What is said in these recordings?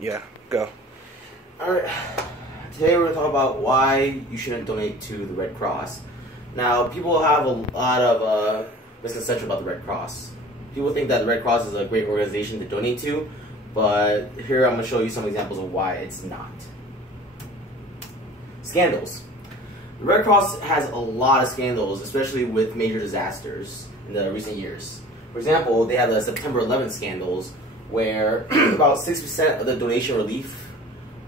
Yeah, go. Alright, today we're going to talk about why you shouldn't donate to the Red Cross. Now, people have a lot of misconceptions about the Red Cross. People think that the Red Cross is a great organization to donate to, but here I'm going to show you some examples of why it's not. Scandals. The Red Cross has a lot of scandals, especially with major disasters in the recent years. For example, they have the September 11th scandals, where about 6% of the donation relief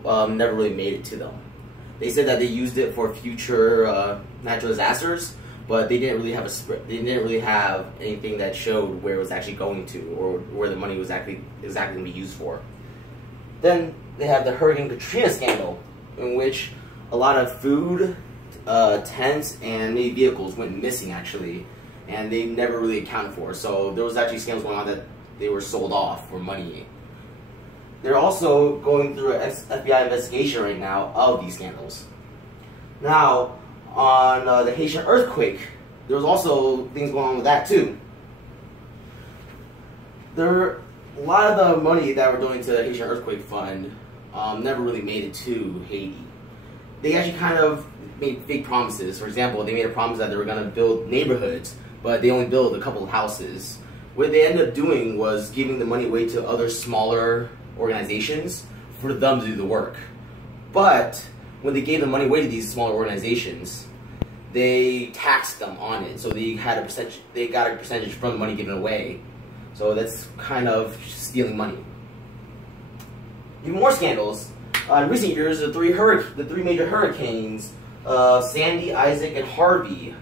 never really made it to them. They said that they used it for future natural disasters, but they didn't really have they didn't really have anything that showed where it was actually going to, or where the money was exactly going to be used for. Then they have the Hurricane Katrina scandal, in which a lot of food, tents, and maybe vehicles went missing actually, and they never really accounted for. So there was actually scandals going on that they were sold off for money. They're also going through an FBI investigation right now of these scandals. Now, on the Haitian earthquake, there was also things going on with that too. A lot of the money that we're doing to the Haitian earthquake fund never really made it to Haiti. They actually kind of made fake promises. For example, they made a promise that they were going to build neighborhoods, but they only built a couple of houses. What they ended up doing was giving the money away to other smaller organizations for them to do the work. But when they gave the money away to these smaller organizations, they taxed them on it. So they had a percentage. They got a percentage from the money given away. So that's kind of stealing money. Even more scandals. In recent years, the three major hurricanes, Sandy, Isaac, and Harvey,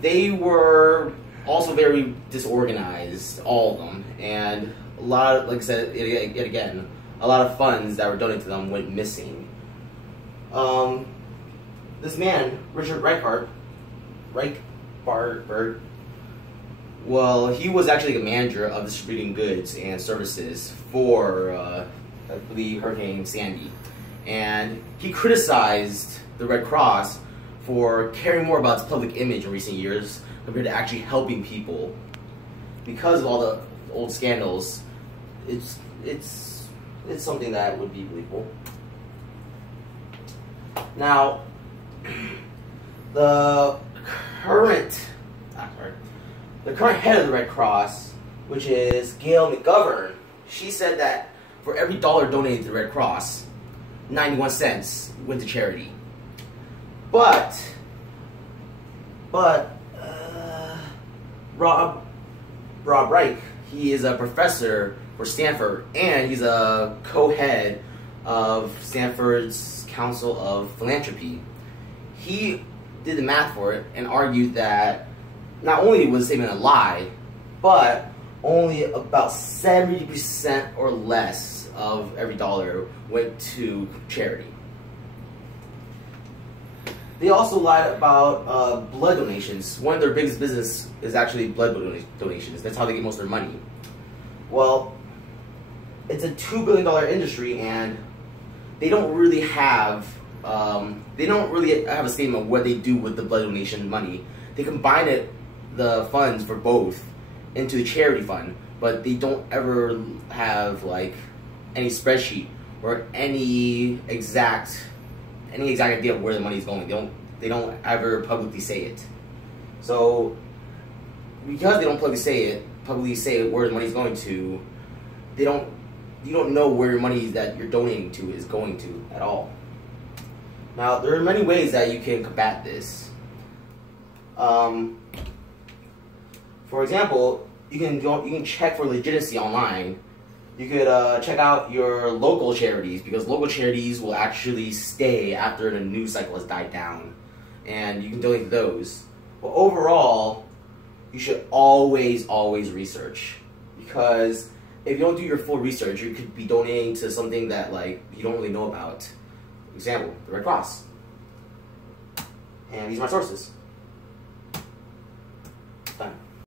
they were also very disorganized, all of them, and a lot of, like I said, yet again, a lot of funds that were donated to them went missing. This man, Richard Reichard, well, he was actually a manager of distributing goods and services for, I believe, Hurricane Sandy, and he criticized the Red Cross for caring more about its public image in recent years compared to actually helping people. Because of all the old scandals, it's something that would be believable. Now, the current head of the Red Cross, which is Gail McGovern, she said that for every dollar donated to the Red Cross, 91 cents went to charity. But Rob Reich, he is a professor for Stanford, and he's a co-head of Stanford's Council of Philanthropy. He did the math for it and argued that not only was the statement a lie, but only about 70% or less of every dollar went to charity. They also lied about blood donations. One of their biggest business is actually blood donations. That's how they get most of their money. Well, it's a $2 billion industry, and they don't really have a statement of what they do with the blood donation money. They combine the funds for both into the charity fund, but they don't ever have like any spreadsheet or any exact idea of where the money is going. They don't ever publicly say it. So because they don't publicly say where the money is going to, you don't know where your money that you're donating to is going to at all. Now, there are many ways that you can combat this. For example, you can check for legitimacy online. You could check out your local charities, because local charities will actually stay after the news cycle has died down, and you can donate to those. But overall, you should always research, because if you don't do your full research, you could be donating to something that you don't really know about. For example, the Red Cross. And these are my sources.